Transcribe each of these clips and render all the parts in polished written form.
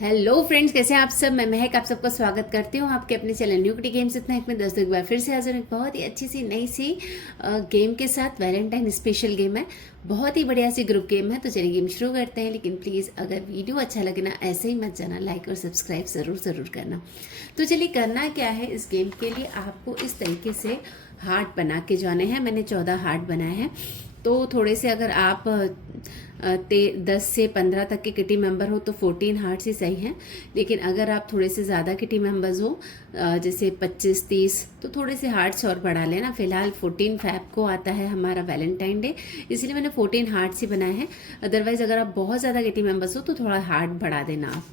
Hello friends, कैसे हैं आप सब। मैं महक आप सबका स्वागत करती हूँ आपके अपने चैनल न्यू किटी गेम्स इतना एक में दोस्तों एक बार फिर से हाजिर हूँ एक बहुत ही अच्छी सी नई सी गेम के साथ। वैलेंटाइन स्पेशल गेम है, बहुत ही बढ़िया सी ग्रुप गेम है। तो चलिए गेम शुरू करते हैं। लेकिन प्लीज़ अगर वीडियो अच्छा लगे ना, ऐसे ही मत जाना, लाइक और सब्सक्राइब ज़रूर करना। तो चलिए करना क्या है इस गेम के लिए, आपको इस तरीके से हार्ट बना के जाने हैं। मैंने 14 हार्ट बनाए हैं। तो थोड़े से अगर आप 10 से 15 तक के किटी मेंबर हो तो 14 हार्ट्स ही सही हैं। लेकिन अगर आप थोड़े से ज़्यादा किटी मेंबर्स हो, जैसे 25-30, तो थोड़े से हार्ट्स और बढ़ा लेना। फिलहाल 14 फैब को आता है हमारा वैलेंटाइन डे, इसलिए मैंने 14 हार्ट्स ही बनाए हैं। अदरवाइज अगर आप बहुत ज़्यादा किटी मेंबर्स हो तो थोड़ा हार्ट बढ़ा देना आप।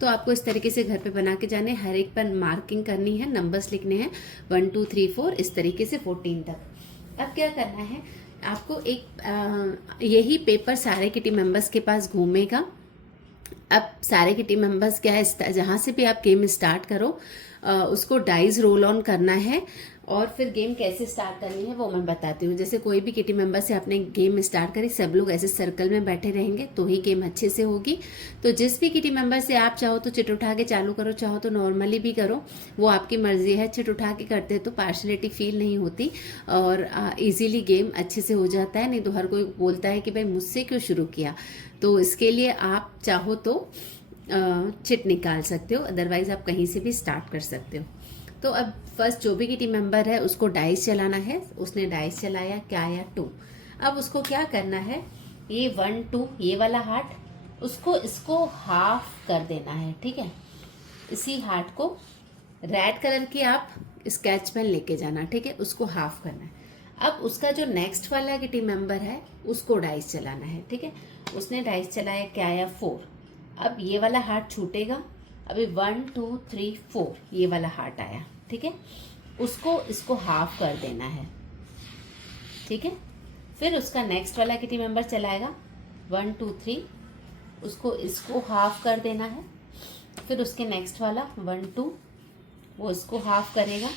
तो आपको इस तरीके से घर पे बना के जाने, हर एक पर मार्किंग करनी है, नंबर्स लिखने हैं 1 2 3 4 इस तरीके से 14 तक। अब क्या करना है, आपको यही पेपर सारे किटी मेंबर्स के पास घूमेगा। अब सारे किटी मेंबर्स क्या है, जहाँ से भी आप गेम स्टार्ट करो उसको डाइस रोल ऑन करना है। और फिर गेम कैसे स्टार्ट करनी है वो मैं बताती हूँ। जैसे कोई भी किटी मेंबर से आपने गेम स्टार्ट करी, सब लोग ऐसे सर्कल में बैठे रहेंगे तो ही गेम अच्छे से होगी। तो जिस भी किटी मेंबर से आप चाहो तो चिट उठा के चालू करो, चाहो तो नॉर्मली भी करो, वो आपकी मर्जी है। चिट उठा के करते तो पार्शलिटी फील नहीं होती और इजीली गेम अच्छे से हो जाता है। नहीं तो हर कोई बोलता है कि भाई मुझसे क्यों शुरू किया। तो इसके लिए आप चाहो तो चिट निकाल सकते हो, अदरवाइज आप कहीं से भी स्टार्ट कर सकते हो। तो अब फर्स्ट जो भी की टीम मेंबर है उसको डाइस चलाना है। उसने डाइस चलाया, क्या आया 2। अब उसको क्या करना है, ये 1 2 ये वाला हार्ट उसको इसको हाफ कर देना है। ठीक है, इसी हार्ट को रेड कलर की आप स्केच पेन लेके जाना। ठीक है, उसको हाफ करना है। अब उसका जो नेक्स्ट वाला की टीम मेंबर है उसको डाइस चलाना है। ठीक है, उसने डाइस चलाया, क्या आया 4। अब ये वाला हार्ट छूटेगा। अभी 1 2 3 4 ये वाला हार्ट आया। ठीक है, उसको इसको हाफ कर देना है। ठीक है, फिर उसका नेक्स्ट वाला किटी मेंबर चलाएगा 1 2 3, उसको इसको हाफ कर देना है। फिर उसके नेक्स्ट वाला 1 2 वो इसको हाफ करेगा।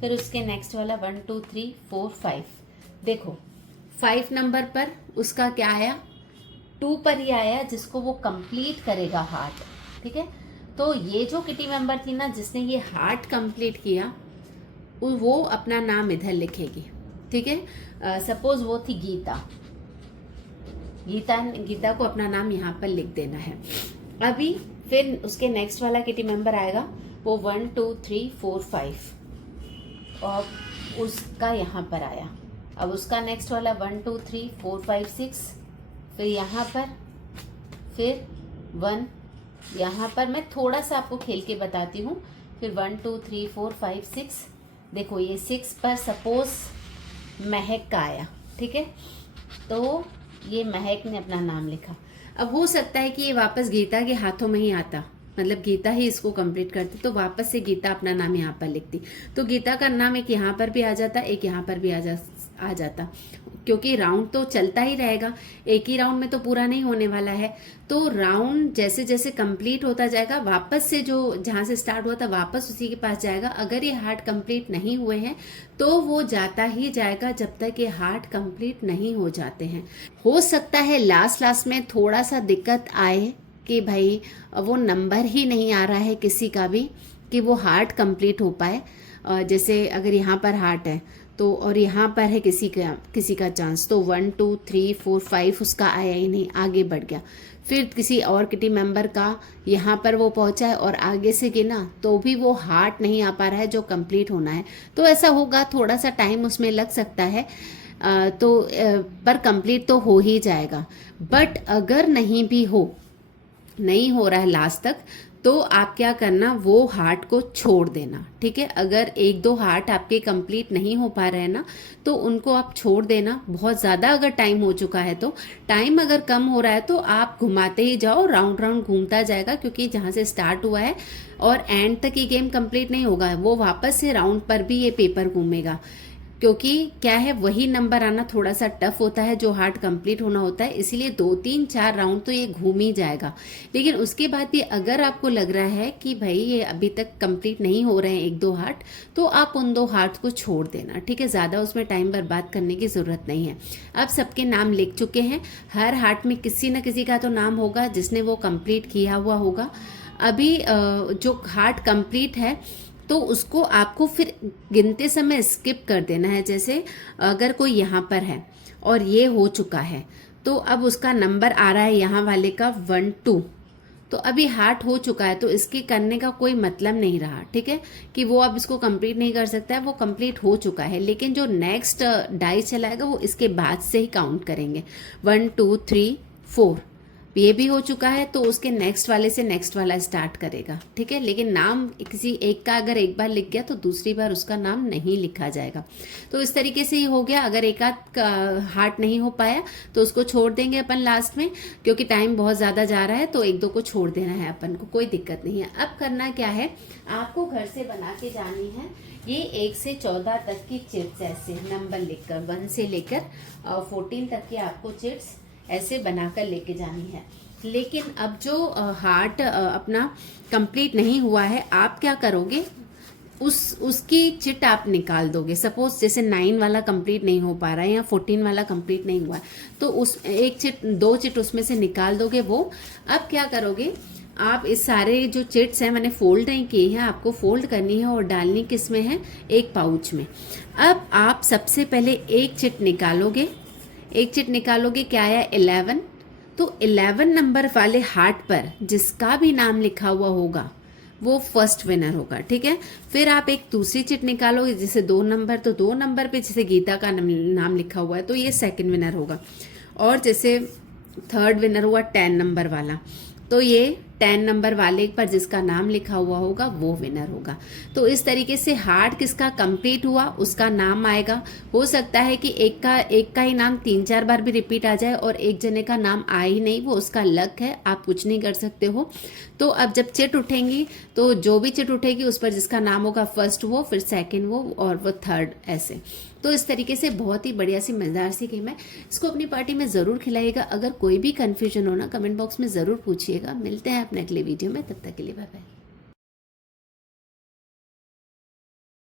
फिर उसके नेक्स्ट वाला 1 2 3 4 5। देखो 5 नंबर पर उसका क्या आया, 2 पर ही आया, जिसको वो कंप्लीट करेगा हार्ट। ठीक है, तो ये जो किटी मेंबर थी ना जिसने ये हार्ट कंप्लीट किया, वो अपना नाम इधर लिखेगी। ठीक है, सपोज वो थी गीता। गीता को अपना नाम यहाँ पर लिख देना है। अभी फिर उसके नेक्स्ट वाला किटी मेंबर आएगा, वो 1 2 3 4 5 और उसका यहाँ पर आया। अब उसका नेक्स्ट वाला 1 2 3 4 5 6, फिर यहाँ पर, फिर 1 यहाँ पर। मैं थोड़ा सा आपको खेल के बताती हूँ। फिर 1 2 3 4 5 6। देखो ये 6 पर सपोज महक का आया। ठीक है, तो ये महक ने अपना नाम लिखा। अब हो सकता है कि ये वापस गीता के हाथों में ही आता, मतलब गीता ही इसको कंप्लीट करती, तो वापस से गीता अपना नाम यहाँ पर लिखती। तो गीता का नाम एक यहाँ पर भी आ जाता, एक यहाँ पर भी आ जाता, क्योंकि राउंड तो चलता ही रहेगा, एक ही राउंड में तो पूरा नहीं होने वाला है। तो राउंड जैसे जैसे कंप्लीट होता जाएगा, वापस से जो जहाँ से स्टार्ट हुआ था वापस उसी के पास जाएगा। अगर ये हार्ट कंप्लीट नहीं हुए हैं तो वो जाता ही जाएगा जब तक ये हार्ट कंप्लीट नहीं हो जाते हैं। हो सकता है लास्ट में थोड़ा सा दिक्कत आए कि भाई वो नंबर ही नहीं आ रहा है किसी का भी कि वो हार्ट कंप्लीट हो पाए। जैसे अगर यहाँ पर हार्ट है तो, और यहाँ पर है किसी का चांस, तो 1 2 3 4 5 उसका आया ही नहीं, आगे बढ़ गया। फिर किसी और किटी मेंबर का यहाँ पर वो पहुँचा है और आगे से गिना तो भी वो हार्ट नहीं आ पा रहा है जो कंप्लीट होना है। तो ऐसा होगा, थोड़ा सा टाइम उसमें लग सकता है। पर कंप्लीट तो हो ही जाएगा। बट अगर नहीं हो रहा है लास्ट तक, तो आप क्या करना, वो हार्ट को छोड़ देना। ठीक है, अगर 1-2 हार्ट आपके कंप्लीट नहीं हो पा रहे हैं ना, तो उनको आप छोड़ देना। बहुत ज़्यादा अगर टाइम हो चुका है तो, टाइम अगर कम हो रहा है तो आप घुमाते ही जाओ, राउंड राउंड घूमता जाएगा, क्योंकि जहाँ से स्टार्ट हुआ है और एंड तक ये गेम कंप्लीट नहीं होगा, वो वापस से राउंड पर भी ये पेपर घूमेगा। क्योंकि क्या है, वही नंबर आना थोड़ा सा टफ होता है जो हार्ट कंप्लीट होना होता है, इसीलिए 2 3 4 राउंड तो ये घूम ही जाएगा। लेकिन उसके बाद भी अगर आपको लग रहा है कि भाई ये अभी तक कंप्लीट नहीं हो रहे हैं 1 2 हार्ट, तो आप उन 2 हार्ट को छोड़ देना, ठीक है। ज़्यादा उसमें टाइम बर्बाद करने की ज़रूरत नहीं है। अब सबके नाम लिख चुके हैं, हर हार्ट में किसी न किसी का तो नाम होगा जिसने वो कंप्लीट किया हुआ होगा। अभी जो हार्ट कंप्लीट है तो उसको आपको फिर गिनते समय स्किप कर देना है। जैसे अगर कोई यहाँ पर है और ये हो चुका है, तो अब उसका नंबर आ रहा है यहाँ वाले का 1 2, तो अभी हार्ट हो चुका है, तो इसके करने का कोई मतलब नहीं रहा, ठीक है, कि वो अब इसको कंप्लीट नहीं कर सकता है, वो कंप्लीट हो चुका है। लेकिन जो नेक्स्ट डाइस चलाएगा वो इसके बाद से ही काउंट करेंगे, 1 2 3 4, ये भी हो चुका है तो उसके नेक्स्ट वाले से नेक्स्ट वाला स्टार्ट करेगा, ठीक है। लेकिन नाम किसी एक का अगर एक बार लिख गया तो दूसरी बार उसका नाम नहीं लिखा जाएगा। तो इस तरीके से ही हो गया। अगर एक आध हार्ट नहीं हो पाया तो उसको छोड़ देंगे अपन लास्ट में, क्योंकि टाइम बहुत ज़्यादा जा रहा है, तो 1 2 को छोड़ देना है अपन को, कोई दिक्कत नहीं है। अब करना क्या है, आपको घर से बना के जानी है ये 1 से 14 तक की चिट्स, ऐसे नंबर लिखकर 1 से लेकर 14 तक की आपको चिट्स ऐसे बनाकर लेके जानी है। लेकिन अब जो हार्ट अपना कंप्लीट नहीं हुआ है, आप क्या करोगे, उसकी चिट आप निकाल दोगे। सपोज जैसे 9 वाला कंप्लीट नहीं हो पा रहा है या 14 वाला कंप्लीट नहीं हुआ है, तो उस एक चिट 2 चिट उसमें से निकाल दोगे वो। अब क्या करोगे, आप इस सारे जो चिट्स हैं मैंने फोल्ड नहीं किए हैं, आपको फोल्ड करनी है और डालनी किस में है, एक पाउच में। अब आप सबसे पहले एक चिट निकालोगे, एक चिट निकालोगे, क्या आया 11, तो 11 नंबर वाले हार्ट पर जिसका भी नाम लिखा हुआ होगा वो फर्स्ट विनर होगा, ठीक है। फिर आप एक दूसरी चिट निकालोगे, जैसे 2 नंबर, तो 2 नंबर पे जैसे गीता का नाम लिखा हुआ है तो ये सेकंड विनर होगा। और जैसे थर्ड विनर हुआ 10 नंबर वाला, तो ये 10 नंबर वाले पर जिसका नाम लिखा हुआ होगा वो विनर होगा। तो इस तरीके से हार्ट किसका कंप्लीट हुआ उसका नाम आएगा। हो सकता है कि एक का ही नाम 3 4 बार भी रिपीट आ जाए और एक जने का नाम आए ही नहीं, वो उसका लक है, आप कुछ नहीं कर सकते हो। तो अब जब चिट उठेंगी तो जो भी चिट उठेगी उस पर जिसका नाम होगा फर्स्ट वो, फिर सेकेंड वो और वो थर्ड, ऐसे। तो इस तरीके से बहुत ही बढ़िया सी मज़ेदार सी गेम है, इसको अपनी पार्टी में ज़रूर खिलाइएगा। अगर कोई भी कन्फ्यूजन हो ना, कमेंट बॉक्स में ज़रूर पूछिएगा। मिलते हैं अपने अगले वीडियो में, तब तक के लिए बाय बाय।